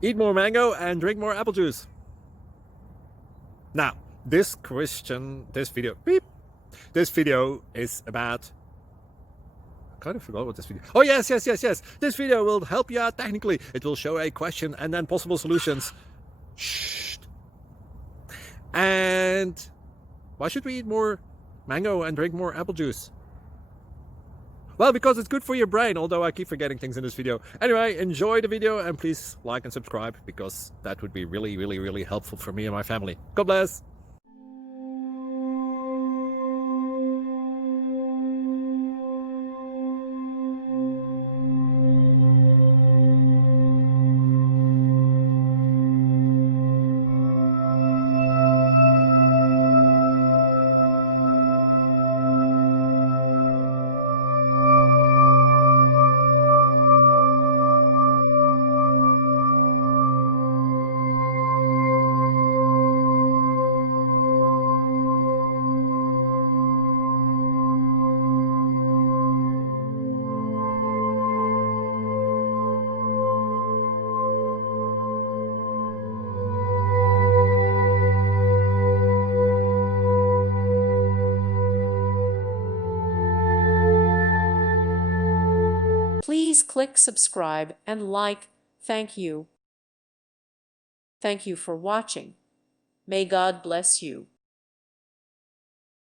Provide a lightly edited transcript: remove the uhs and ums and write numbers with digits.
Eat more mango and drink more apple juice. Now, this video is about, I kind of forgot what this video. Oh, yes. This video will help you out technically. It will show a question and then possible solutions. Shh. And why should we eat more mango and drink more apple juice? Well, because it's good for your brain, although I keep forgetting things in this video. Anyway, enjoy the video and please like and subscribe, because that would be really helpful for me and my family. God bless! Please click subscribe and like. Thank you. Thank you for watching. May God bless you.